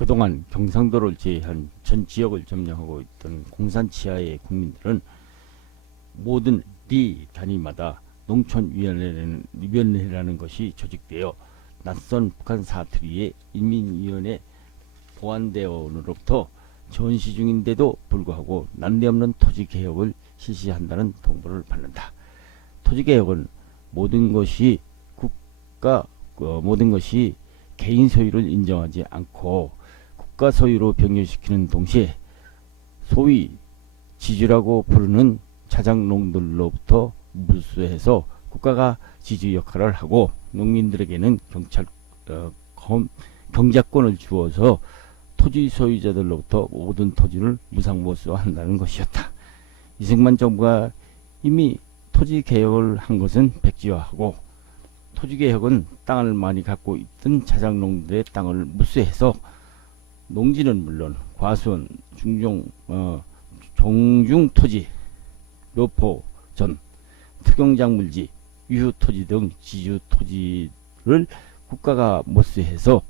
그동안 경상도를 제외한 전 지역을 점령하고 있던 공산 치하의 국민들은 모든 리 단위마다 농촌위원회라는 것이 조직되어 낯선 북한 사투리의 인민위원회 보안대원으로부터 전시 중인데도 불구하고 난데없는 토지개혁을 실시한다는 통보를 받는다. 토지개혁은 모든 것이 모든 것이 개인 소유를 인정하지 않고 국가 소유로 병렬시키는 동시에 소위 지주라고 부르는 자작농들로부터 물수해서 국가가 지주 역할을 하고 농민들에게는 경작권을 주어서 토지 소유자들로부터 모든 토지를 무상모수한다는 것이었다. 이승만 정부가 이미 토지 개혁을 한 것은 백지화하고 토지 개혁은 땅을 많이 갖고 있던 자작농들의 땅을 무수해서 농지는 물론 과수원, 종중 토지, 묘포, 전, 특용작물지, 유휴토지 등 지주 토지를 국가가 못수해서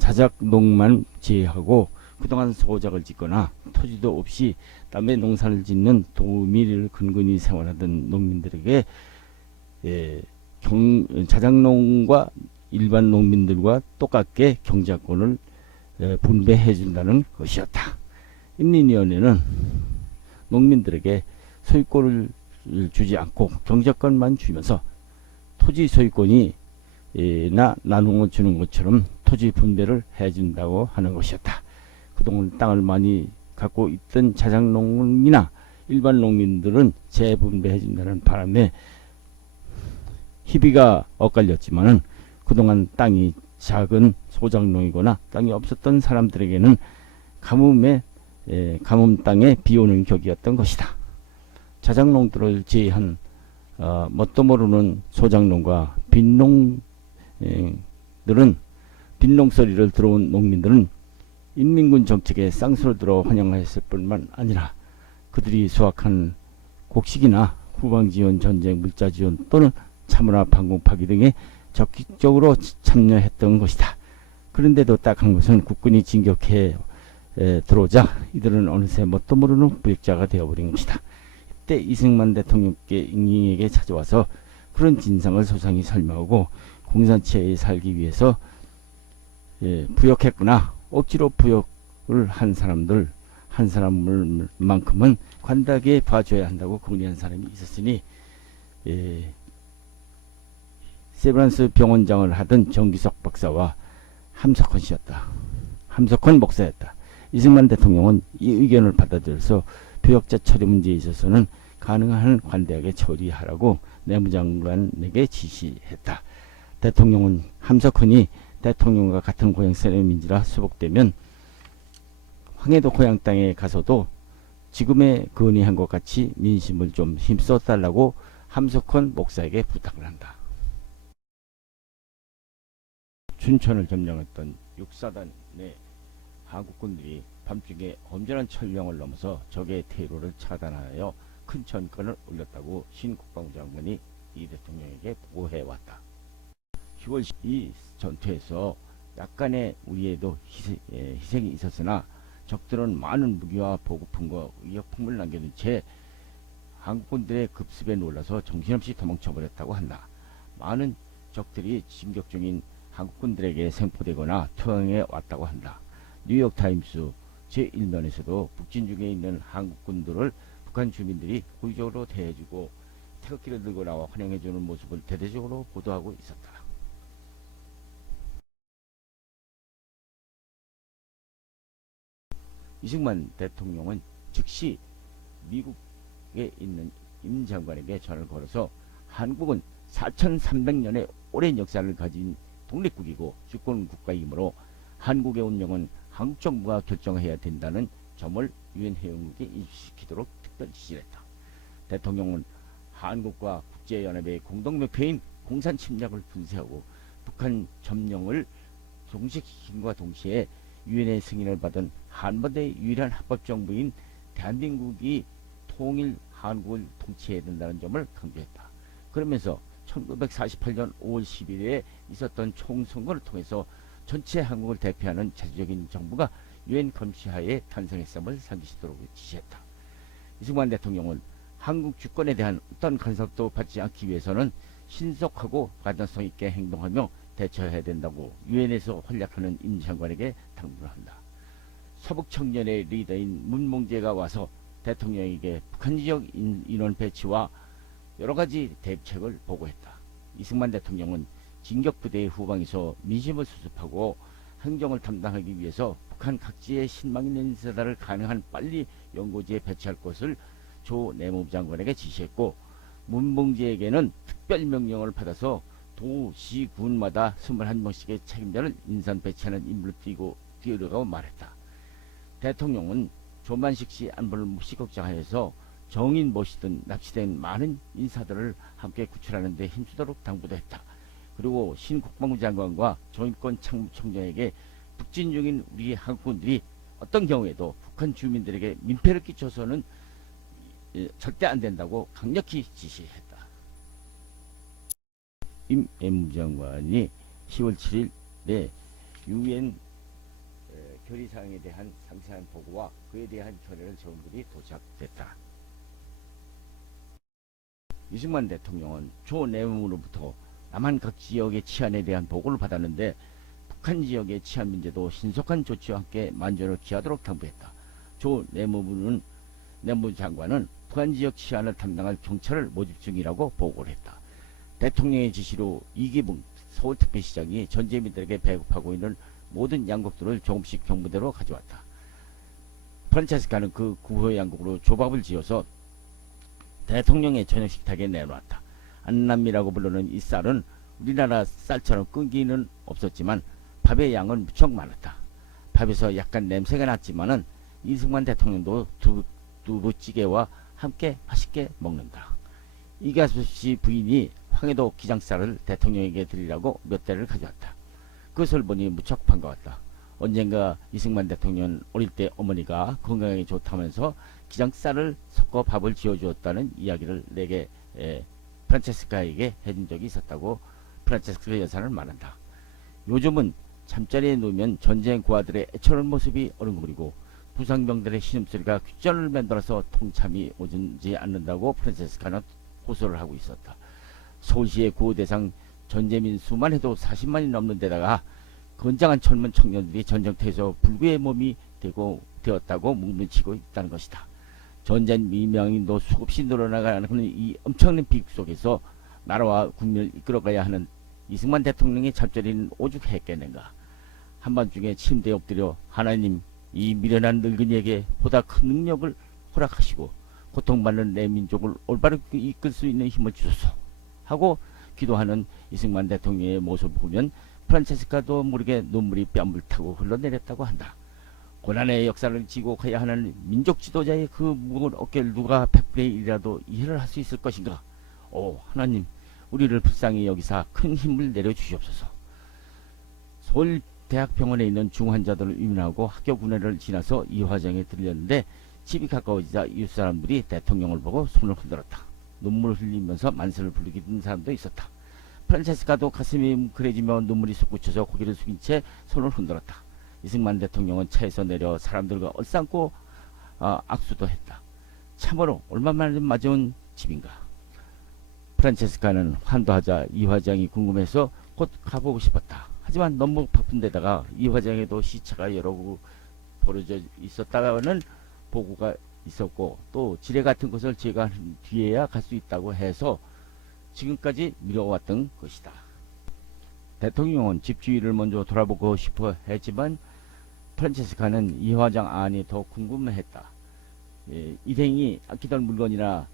자작농만 제외하고 그동안 소작을 짓거나 토지도 없이 남의 농사를 짓는 도미를 근근히 생활하던 농민들에게 자작농과 일반 농민들과 똑같게 경작권을 분배해 준다는 것이었다. 인민위원회는 농민들에게 소유권을 주지 않고 경작권만 주면서 토지 소유권이 나누어 주는 것처럼 토지 분배를 해준다고 하는 것이었다. 그동안 땅을 많이 갖고 있던 자작농민이나 일반 농민들은 재분배해 준다는 바람에 희비가 엇갈렸지만은 그동안 땅이 작은 소작농이거나 땅이 없었던 사람들에게는 가뭄 땅에 비오는 격이었던 것이다. 자작농들을 제외한 뭣도 모르는 소작농과 빈농소리를 들어온 농민들은 인민군 정책에 쌍수를 들어 환영했을 뿐만 아니라 그들이 수확한 곡식이나 후방지원, 전쟁, 물자지원 또는 참호나 방공 파기 등에 적극적으로 참여했던 것이다. 그런데도 딱한 것은 국군이 진격해 들어오자 이들은 어느새 뭣도 모르는 부역자가 되어버린 것이다. 이때 이승만 대통령께 임금에게 찾아와서 그런 진상을 소상히 설명하고 공산체에 살기 위해서 부역했구나. 억지로 부역을 한 사람만큼은 관대하게 봐줘야 한다고 건의한 사람이 있었으니 세브란스 병원장을 하던 정기석 박사와 함석헌 씨였다. 함석헌 목사였다. 이승만 대통령은 이 의견을 받아들여서 부역자 처리 문제에 있어서는 가능한 관대하게 처리하라고 내무장관에게 지시했다. 대통령은 함석헌이 대통령과 같은 고향 사람인지라 수복되면 황해도 고향 땅에 가서도 지금의 건의한 것 같이 민심을 좀 힘써 달라고 함석헌 목사에게 부탁을 한다. 춘천을 점령했던 육사단의 한국군들이 밤중에 엄전한 천령을 넘어서 적의 퇴로를 차단하여 큰 전권을 올렸다고 신국방부 장관이 이 대통령에게 보고해왔다. 10월 이 전투에서 약간의 우리에도 희생이 있었으나 적들은 많은 무기와 보급품과 의약품을 남겨둔 채 한국군들의 급습에 놀라서 정신없이 도망쳐버렸다고 한다. 많은 적들이 진격 중인 한국군들에게 생포되거나 투항해 왔다고 한다. 뉴욕타임스 제1면에서도 북진 중에 있는 한국군들을 북한 주민들이 호의적으로 대해주고 태극기를 들고 나와 환영해주는 모습을 대대적으로 보도하고 있었다. 이승만 대통령은 즉시 미국에 있는 임 장관에게 전화를 걸어서 한국은 4300년의 오랜 역사를 가진 독립국이고 주권 국가이므로 한국의 운명은 한국 정부가 결정해야 된다는 점을 유엔 회원국에 인식시키도록 특별 지시를 했다. 대통령은 한국과 국제연합의 공동목표인 공산 침략을 분쇄하고 북한 점령을 종식시킴과 동시에 유엔의 승인을 받은 한반도의 유일한 합법정부인 대한민국이 통일 한국을 통치해야 된다는 점을 강조했다. 그러면서 1948년 5월 10일에 있었던 총선거를 통해서 전체 한국을 대표하는 자주적인 정부가 유엔 감시하에 탄생했음을 상기시도록 지시했다. 이승만 대통령은 한국 주권에 대한 어떤 간섭도 받지 않기 위해서는 신속하고 가능성 있게 행동하며 대처해야 된다고 유엔에서 활약하는 임장관에게 당부를 한다. 서북 청년의 리더인 문봉재가 와서 대통령에게 북한 지역 인원 배치와 여러가지 대책을 보고했다. 이승만 대통령은 진격부대의 후방에서 민심을 수습하고 행정을 담당하기 위해서 북한 각지에 신망 있는 인사들을 가능한 빨리 연고지에 배치할 것을 조 내무부 장관에게 지시했고, 문봉재에게는 특별명령을 받아서 도, 시, 군마다 21명씩의 책임자를 인선 배치하는 임무를 띄우려고 말했다. 대통령은 조만식 씨 안보를 몹시 걱정하여서 정인 모시든 납치된 많은 인사들을 함께 구출하는 데 힘쓰도록 당부도 했다. 그리고 신국방부 장관과 조인권 참모총장에게 북진 중인 우리 한국군들이 어떤 경우에도 북한 주민들에게 민폐를 끼쳐서는 절대 안 된다고 강력히 지시했다. 임 외무장관이 10월 7일에 유엔 결의사항에 대한 상세한 보고와 그에 대한 견해를 전들이 도착됐다. 이승만 대통령은 조 내무부로부터 남한 각 지역의 치안에 대한 보고를 받았는데 북한 지역의 치안 문제도 신속한 조치와 함께 만전을 기하도록 당부했다. 조 내무부 장관은 북한 지역 치안을 담당할 경찰을 모집 중이라고 보고를 했다. 대통령의 지시로 이기붕 서울특별시장이 전재민들에게 배급하고 있는 모든 양국들을 조금씩 경부대로 가져왔다. 프란체스카는 그 구호 양국으로 조밥을 지어서 대통령의 저녁 식탁에 내놓았다. 안남미라고 부르는 이 쌀은 우리나라 쌀처럼 끈기는 없었지만 밥의 양은 무척 많았다. 밥에서 약간 냄새가 났지만은 이승만 대통령도 두부찌개와 함께 맛있게 먹는다. 이가수 씨 부인이 황해도 기장쌀을 대통령에게 드리라고 몇 대를 가져왔다. 그것을 보니 무척 반가웠다. 언젠가 이승만 대통령 어릴 때 어머니가 건강에 좋다면서 기장쌀을 섞어 밥을 지어주었다는 이야기를 내게 프란체스카에게 해준 적이 있었다고 프란체스카 여사는 말한다. 요즘은 잠자리에 누우면 전쟁 고아들의 애처로운 모습이 어른거리고 부상병들의 신음소리가 귓전을 만들어서 통참이 오지 않는다고 프란체스카는 호소를 하고 있었다. 서울시의 구호대상 전재민 수만 해도 40만이 넘는 데다가 건장한 젊은 청년들이 전쟁터에서 불구의 몸이 되었다고 뭉뭉치고 있다는 것이다. 전쟁 미명인도 수없이 늘어나가는 이 엄청난 비극 속에서 나라와 국민을 이끌어가야 하는 이승만 대통령의 잠자리는 오죽했겠는가. 한밤중에 침대에 엎드려 하나님, 이 미련한 늙은이에게 보다 큰 능력을 허락하시고 고통받는 내 민족을 올바르게 이끌 수 있는 힘을 주소서 하고 기도하는 이승만 대통령의 모습을 보면 프란체스카도 모르게 눈물이 뺨을 타고 흘러내렸다고 한다. 고난의 역사를 지고 가야 하는 민족 지도자의 그 무거운 어깨를 누가 100분의 1이라도 이해를 할 수 있을 것인가. 오 하나님, 우리를 불쌍히 여기사 큰 힘을 내려주시옵소서. 서울대학병원에 있는 중환자들을 위문하고 학교 군회를 지나서 이화정에 들렸는데 집이 가까워지자 이웃 사람들이 대통령을 보고 손을 흔들었다. 눈물을 흘리면서 만세를 부르기는 사람도 있었다. 프란체스카도 가슴이 뭉클해지며 눈물이 솟구쳐서 고개를 숙인 채 손을 흔들었다. 이승만 대통령은 차에서 내려 사람들과 얼싸안고 악수도 했다. 참으로 얼마만에 맞은 집인가. 프란체스카는 환도하자 이 화장이 궁금해서 곧 가보고 싶었다. 하지만 너무 바쁜 데다가 이 화장에도 시차가 여러 구 벌어져 있었다가는 보고가 있었고 또 지뢰 같은 것을 제가 뒤에야 갈 수 있다고 해서 지금까지 미뤄왔던 것이다. 대통령은 집 주위를 먼저 돌아보고 싶어 했지만 프란체스카는 이 화장 안이 더 궁금했다. 일행이 아끼던 물건이나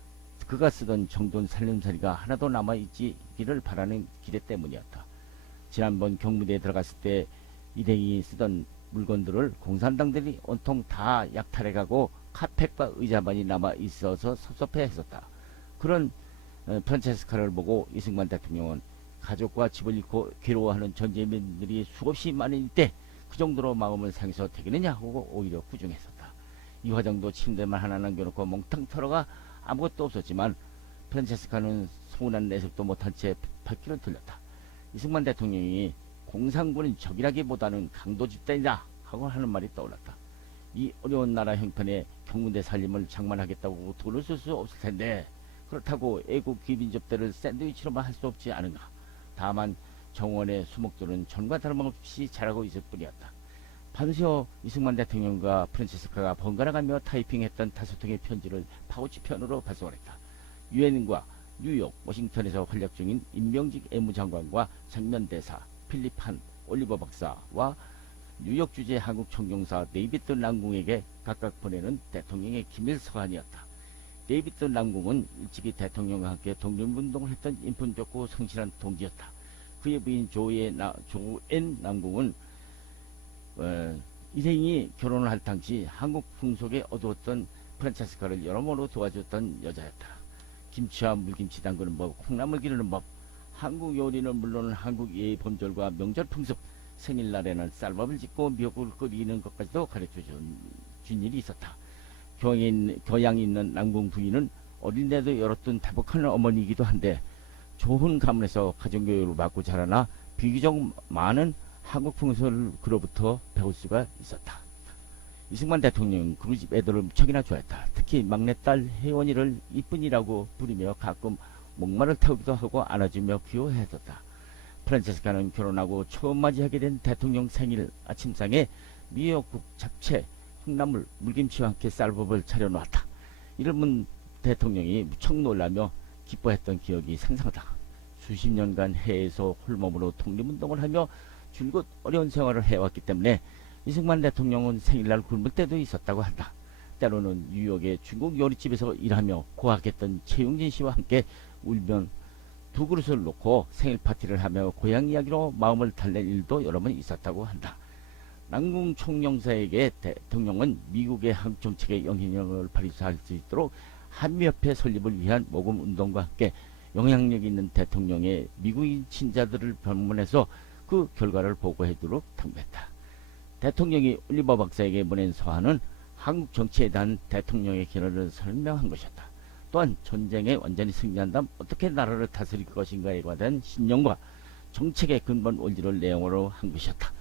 그가 쓰던 정돈 살림살이가 하나도 남아있기를 바라는 기대 때문이었다. 지난번 경무대에 들어갔을 때 일행이 쓰던 물건들을 공산당들이 온통 다 약탈해가고 카펫과 의자만이 남아있어서 섭섭해했었다. 그런 프란체스카를 보고 이승만 대통령은 가족과 집을 잃고 괴로워하는 전재민들이 수없이 많을 때 그 정도로 마음을 상해서 되겠느냐 하고 오히려 부정했었다. 이 화장도 침대만 하나 남겨놓고 몽땅 털어가 아무것도 없었지만 프란체스카는 소원한 내색도 못한 채 바퀴를 돌렸다. 이승만 대통령이 공산군은 적이라기보다는 강도 집단이다 하고 하는 말이 떠올랐다. 이 어려운 나라 형편에 경무대 살림을 장만하겠다고 돈을 쓸 수 없을 텐데 그렇다고 애국 귀빈접대를 샌드위치로만 할 수 없지 않은가. 다만 정원의 수목들은 전과 다름없이 자라고 있을 뿐이었다. 밤새워 이승만 대통령과 프란체스카가 번갈아가며 타이핑했던 다섯 통의 편지를 파우치 편으로 발송했다. 유엔과 뉴욕, 워싱턴에서 활약 중인 임명직 외무장관과 장면대사, 필립한 올리버 박사와 뉴욕 주재 한국 총경사 데이비드 랑궁에게 각각 보내는 대통령의 기밀 서한이었다. 데이비드 랑궁은 일찍이 대통령과 함께 독립운동을 했던 인품 좋고 성실한 동지였다. 그의 부인 조엔 랑궁은 이생이 결혼을 할 당시 한국 풍속에 어두웠던 프란체스카를 여러모로 도와줬던 여자였다. 김치와 물김치 담그는 법, 콩나물 기르는 법, 한국 요리는 물론 한국 예의 범절과 명절 풍습, 생일날에는 쌀밥을 짓고 미역국을 끓이는 것까지도 가르쳐 준 일이 있었다. 교양이 있는 랑궁 부인은 어린데도 열었던 다복한 어머니이기도 한데 좋은 가문에서 가정교육을 받고 자라나 비교적 많은 한국 풍습을 그로부터 배울 수가 있었다. 이승만 대통령은 그 집 애들을 무척이나 좋아했다. 특히 막내딸 혜원이를 이쁜이라고 부르며 가끔 목마를 태우기도 하고 안아주며 귀여워했었다. 프란체스카는 결혼하고 처음 맞이하게 된 대통령 생일 아침상에 미역국, 잡채, 콩나물, 물김치와 함께 쌀밥을 차려놓았다. 이를 본 대통령이 무척 놀라며 기뻐했던 기억이 생생하다. 수십 년간 해에서 홀몸으로 독립운동을 하며 줄곧 어려운 생활을 해왔기 때문에 이승만 대통령은 생일날 굶을 때도 있었다고 한다. 때로는 뉴욕의 중국 요리집에서 일하며 고학했던 최용진 씨와 함께 울면 두 그릇을 놓고 생일 파티를 하며 고향 이야기로 마음을 달랠 일도 여러 번 있었다고 한다. 랑궁 총영사에게 대통령은 미국의 한국 정책에 영향력을 발휘할 수 있도록 한미협회 설립을 위한 모금 운동과 함께 영향력 있는 대통령의 미국인 친자들을 방문해서 그 결과를 보고해주도록 당부했다. 대통령이 올리버 박사에게 보낸 서한은 한국 정치에 대한 대통령의 견해를 설명한 것이었다. 또한 전쟁에 완전히 승리한다면 어떻게 나라를 다스릴 것인가에 관한 신념과 정책의 근본 원리를 내용으로 한 것이었다.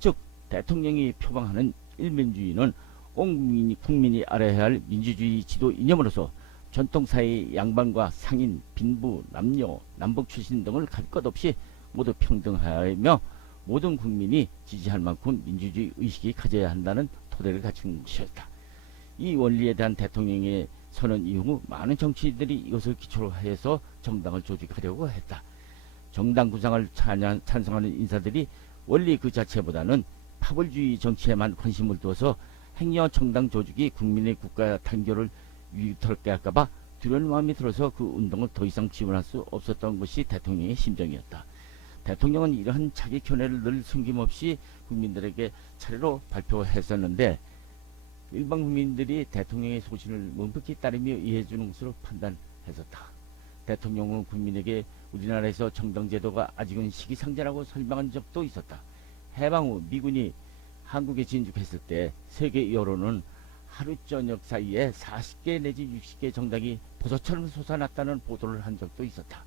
즉 대통령이 표방하는 일민주의는 온 국민이 알아야 할 민주주의 지도 이념으로서 전통사회의 양반과 상인, 빈부, 남녀, 남북 출신 등을 갈 것 없이 모두 평등하며 모든 국민이 지지할 만큼 민주주의 의식이 가져야 한다는 토대를 갖춘 것이었다. 이 원리에 대한 대통령의 선언 이후 많은 정치인들이 이것을 기초로 해서 정당을 조직하려고 했다. 정당 구상을 찬성하는 인사들이 원리 그 자체보다는 파벌주의 정치에만 관심을 두어서 행여 정당 조직이 국민의 국가 단결을 위태롭게 할까봐 두려운 마음이 들어서 그 운동을 더 이상 지원할 수 없었던 것이 대통령의 심정이었다. 대통령은 이러한 자기 견해를 늘 숨김없이 국민들에게 차례로 발표했었는데 일반 국민들이 대통령의 소신을 묵묵히 따르며 이해해주는 것으로 판단했었다. 대통령은 국민에게 우리나라에서 정당제도가 아직은 시기상조라고 설명한 적도 있었다. 해방 후 미군이 한국에 진죽했을 때 세계 여론은 하루 저녁 사이에 40개 내지 60개 정당이 보석처럼 솟아났다는 보도를 한 적도 있었다.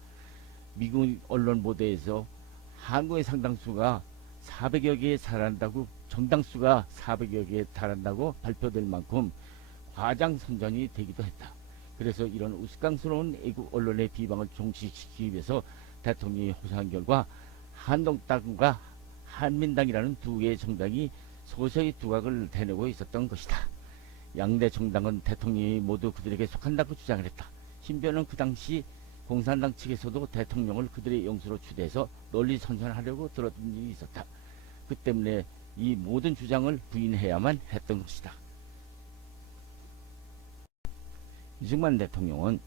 미국 언론 보도에서 한국의 상당수가 400여 개에 달한다고 정당수가 400여 개에 달한다고 발표될 만큼 과장선전이 되기도 했다. 그래서 이런 우스꽝스러운 애국 언론의 비방을 종식시키기 위해서 대통령이 호소한 결과 한동당과 한민당이라는 두 개의 정당이 서서히 두각을 대내고 있었던 것이다. 양대 정당은 대통령이 모두 그들에게 속한다고 주장을 했다. 심지어는 그 당시 공산당 측에서도 대통령을 그들의 영수로 추대해서 널리 선전하려고 들었던 일이 있었다. 그 때문에 이 모든 주장을 부인해야만 했던 것이다. 이승만 대통령은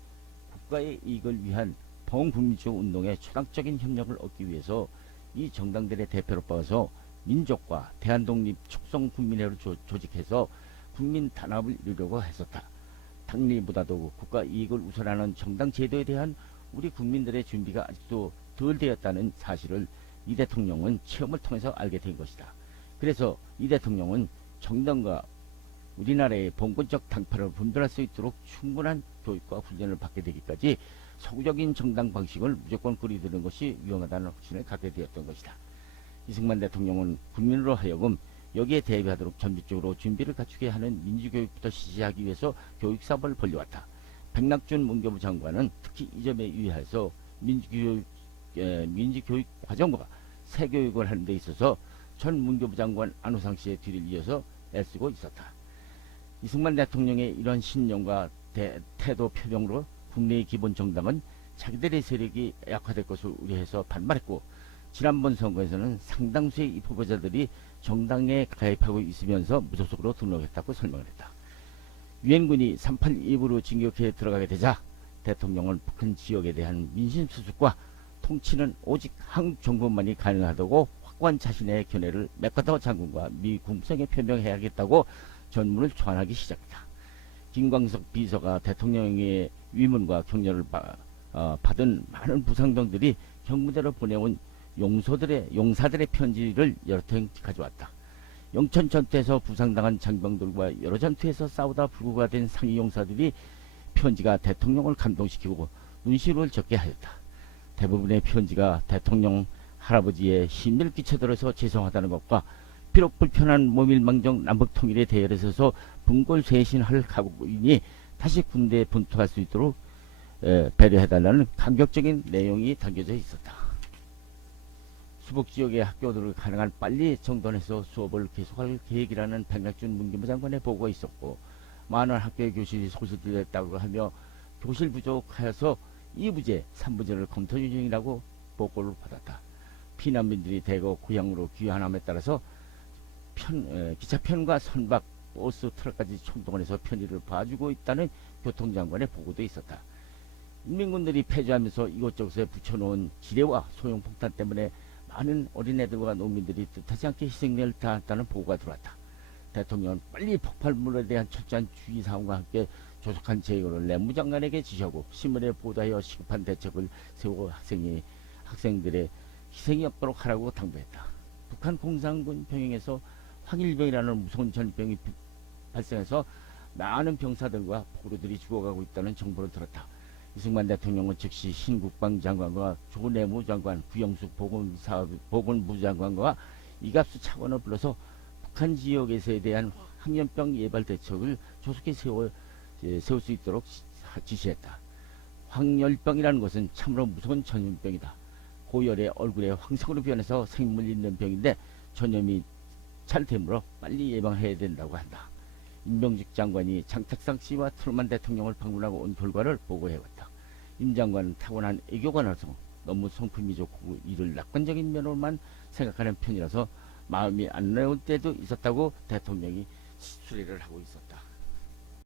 국가의 이익을 위한 범국민주적 운동에 초당적인 협력을 얻기 위해서 이 정당들의 대표로 뽑아서 민족과 대한독립 촉성 국민회를 조직해서 국민 단합을 이루려고 했었다. 당리보다도 국가 이익을 우선하는 정당 제도에 대한 우리 국민들의 준비가 아직도 덜 되었다는 사실을 이 대통령은 체험을 통해서 알게 된 것이다. 그래서 이 대통령은 정당과 우리나라의 봉건적 당파를 분별할 수 있도록 충분한 교육과 훈련을 받게 되기까지 서구적인 정당 방식을 무조건 끌어들이는 것이 위험하다는 확신을 갖게 되었던 것이다. 이승만 대통령은 국민으로 하여금 여기에 대비하도록 전비적으로 준비를 갖추게 하는 민주교육부터 시작하기 위해서 교육사업을 벌려왔다. 백낙준 문교부 장관은 특히 이 점에 유의해서 민주교육 과정과 새교육을 하는 데 있어서 전 문교부 장관 안호상 씨의 뒤를 이어서 애쓰고 있었다. 이승만 대통령의 이런 신념과 태도 표명으로 국내의 기본 정당은 자기들의 세력이 약화될 것을 우려해서 반발했고, 지난번 선거에서는 상당수의 입후보자들이 정당에 가입하고 있으면서 무소속으로 등록했다고 설명을 했다. 유엔군이 3.8 이후로 진격해 들어가게 되자 대통령은 북한 지역에 대한 민심 수습과 통치는 오직 한국 정부만이 가능하다고 확고한 자신의 견해를 맥카터 장군과 미 국무성에 표명해야겠다고 전문을 초안하기 시작했다. 김광석 비서가 대통령의 위문과 격려를 받은 많은 부상병들이 경무대로 보내온 용사들의 편지를 여러 통 가져왔다. 영천 전투에서 부상당한 장병들과 여러 전투에서 싸우다 불구가 된 상위 용사들이 편지가 대통령을 감동시키고 눈시울을 젖게 하였다. 대부분의 편지가 대통령 할아버지의 심려를 끼쳐들어서 죄송하다는 것과 비록 불편한 모밀망정 남북통일에 대열에서서 분골쇄신할 각오이니 다시 군대에 분투할 수 있도록 배려해달라는 감격적인 내용이 담겨져 있었다. 수복지역의 학교들을 가능한 빨리 정돈해서 수업을 계속할 계획이라는 백낙준 문교부 장관의 보고가 있었고, 많은 학교의 교실이 소실됐다고 하며 교실 부족하여서 2부제, 3부제를 검토 중이라고 보고를 받았다. 피난민들이 대거 고향으로 귀환함에 따라서 기차편과 선박, 버스, 트럭까지 총동원 해서 편의를 봐주고 있다는 교통장관의 보고도 있었다. 인민군들이 폐주하면서 이곳저곳에 붙여놓은 지뢰와 소형폭탄 때문에 많은 어린애들과 농민들이 뜻하지 않게 희생을 당했다는 보고가 들어왔다. 대통령은 빨리 폭발물에 대한 철저한 주의사항과 함께 조속한 제거를 내무장관에게 지시하고 신문에 보도하여 시급한 대책을 세우고 학생들의 희생이 없도록 하라고 당부했다. 북한 공산군 병영에서 황일병이라는 무서운 전병이 발생해서 많은 병사들과 포로들이 죽어가고 있다는 정보를 들었다. 이승만 대통령은 즉시 신국방장관과 조내무장관, 구영숙 보건부 장관과 이갑수 차관을 불러서 북한 지역에서에 대한 항염병 예방 대책을 조속히 세울 수 있도록 지시했다. 황열병이라는 것은 참으로 무서운 전염병이다. 고열의 얼굴에 황색으로 변해서 생물 있는 병인데 전염이 잘 되므로 빨리 예방해야 된다고 한다. 임명직 장관이 장택상 씨와 트루만 대통령을 방문하고 온 결과를 보고해왔다. 임 장관은 타고난 애교가 나서 너무 성품이 좋고 이를 낙관적인 면으로만 생각하는 편이라서 마음이 안 나올 때도 있었다고 대통령이 수리를 하고 있었다.